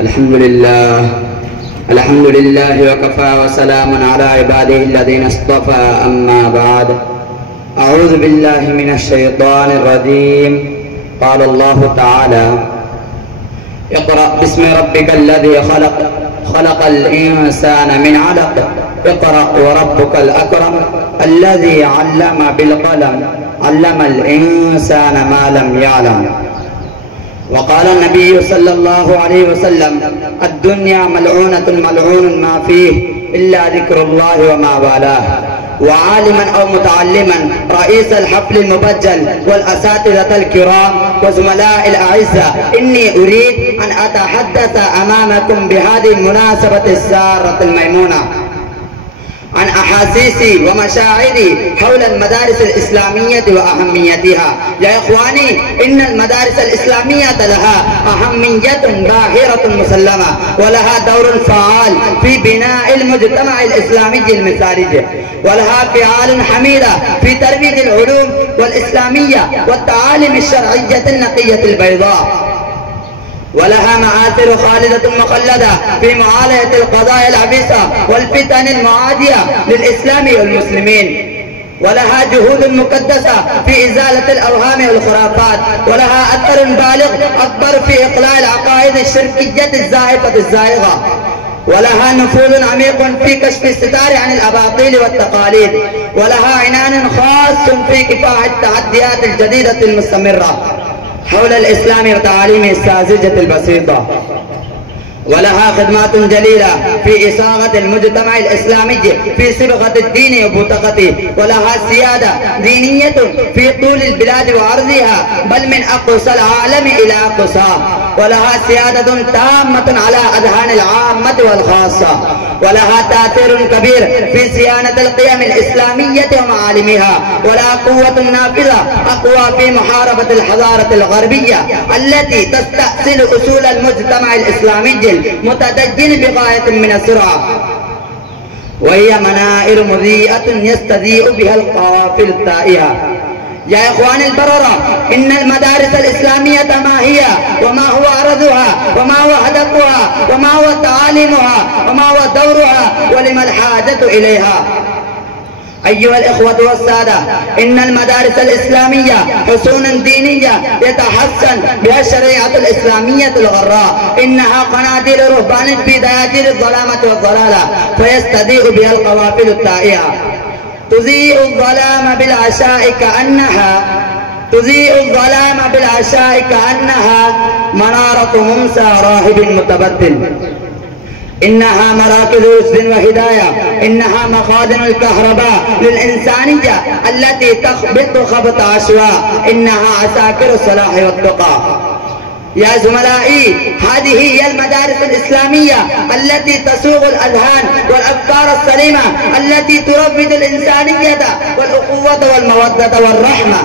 الحمد لله وكفى وسلام على عباده الذين اصطفى. أما بعد، أعوذ بالله من الشيطان الرجيم. قال الله تعالى: اقرأ باسم ربك الذي خلق الإنسان من علق. اقرأ وربك الأكرم الذي علم بالقلم علم الإنسان ما لم يعلم. وقال النبي صلى الله عليه وسلم: الدنيا ملعونة ملعون ما فيه إلا ذكر الله وما والاه. وعالما أو متعلما، رئيس الحفل المبجل والأساتذة الكرام وزملاء الأعزاء، إني أريد أن أتحدث أمامكم بهذه المناسبة السارة الميمونة عن أحاسيسي ومشاعري حول المدارس الإسلامية وأهميتها. يا إخواني، إن المدارس الإسلامية لها أهمية باهرة مسلمة، ولها دور فعال في بناء المجتمع الإسلامي المثالي، ولها فعال حميدة في ترويج العلوم والإسلامية والتعاليم الشرعية النقية البيضاء، ولها مآثر خالدة مخلدة في معالجة القضايا العبيسة والفتن المعادية للإسلام والمسلمين، ولها جهود مقدسة في إزالة الأوهام والخرافات، ولها أثر بالغ أكبر في إقلاع العقائد الشركية الزائفة الزائغة، ولها نفوذ عميق في كشف الستار عن الأباطيل والتقاليد، ولها عنان خاص في كفاح التحديات الجديدة المستمرة حول الإسلام وتعاليمه الساذجة البسيطة، ولها خدمات جليلة في إصاغة المجتمع الإسلامي في صبغة الدين وبوتقته، ولها سيادة دينية في طول البلاد وعرضها، بل من أقصى العالم إلى أقصاه، ولها سيادة تامة على أذهان العامة والخاصة، ولها تأثير كبير في صيانة القيم الإسلامية ومعالمها، ولها قوة نافذة أقوى في محاربة الحضارة الغربية التي تستأصل أصول المجتمع الإسلامي المتدين بغاية من السرعة، وهي منائر مضيئة يستضيء بها القوافل التائهة. يا إخواني البررة، إن المدارس الإسلامية ما هي، وما هو عرضها، وما هو هدفها، وما هو تعاليمها، وما هو دورها، ولما الحاجة إليها. أيها الإخوة والسادة، إن المدارس الإسلامية حصون دينية يتحسن بها الشريعة الإسلامية الغراء، إنها قناديل رهبان في دياجير الظلامة والضلالة، فيستضيء بها القوافل التائهة، تضيء الظلام بالعشاء كأنها منارة ممسى راهب متبدل. إنها مراكز رشد وهداية، إنها مخازن الكهرباء للإنسانية التي تخبط خبط عشواء، إنها عساكر الصلاح والتقى. يا زملائي، هذه هي المدارس الإسلامية التي تسوق الأذهان والأفكار السليمة، التي تروج الإنسانية والأخوة والمودة والرحمة.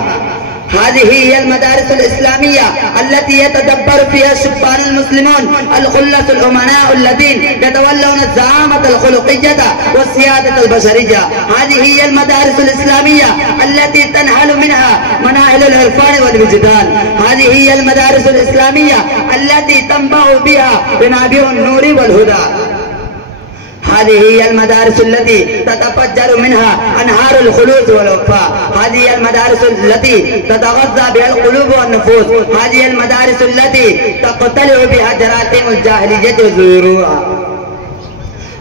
هذه هي المدارس الإسلامية التي يتدبر فيها الشبان المسلمون الخلة الأمناء الذين يتولون الزعامة الخلقية والسيادة البشرية. هذه هي المدارس الإسلامية التي تنهل منها مناهل العرفان والوجدان. هذه هي المدارس الإسلامية التي تنبع بها بنابع النور والهدى. هذه هي المدارس التي تتفجر منها أنهار الخلود والوفاء. هذه هي المدارس التي تتغذى بها القلوب والنفوس. هذه المدارس التي تقتلع بها جراثيم الجاهلية وزهورها.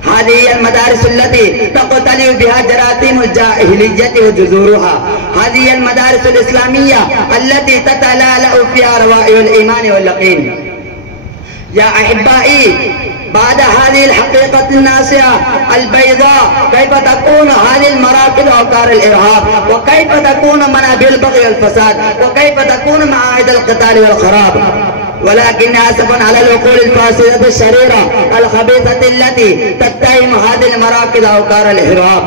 هذه هي المدارس التي تقتلع بها جراثيم الجاهلية وجذورها. هذه هي المدارس الإسلامية التي تتلالأ فيها روائع الإيمان واليقين. يا أحبائي، بعد هذه الحقيقة الناصعة البيضاء، كيف تكون هذه المراكز أوتار الإرهاب؟ وكيف تكون منابع البغي والفساد؟ وكيف تكون معاهد القتال والخراب؟ ولكن آسفا على العقول الفاسدة الشريرة الخبيثة التي تتهم هذه المراكز أوتار الإرهاب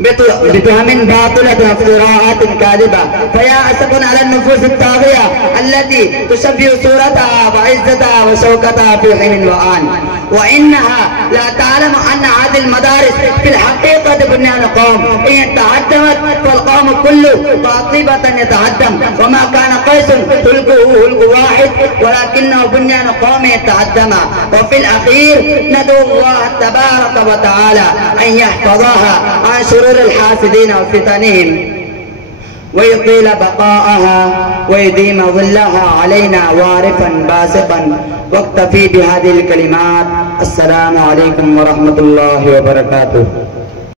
بتهم باطلة وافتراءات كاذبة. فيا أسفا على النفوس الطاغية التي تشبه صورتها وعزتها وشوكتها في حين وآن، وإنها لا تعلم أن هذه المدارس في الحقيقة بنيان قوم، إن تهدمت فالقوم كله قاطبة يتهدم، وما كان قيس هلقه هلق واحد ولكنه بنيان قوم يتهدم. وفي الأخير ندعو الله تبارك وتعالى أن يحفظها عن شرور الحاسدين وفتنهم، ويطيل بقاءها ويديم ظلها علينا وارفا باسقا. واكتفي بهذه الكلمات. السلام عليكم ورحمة الله وبركاته.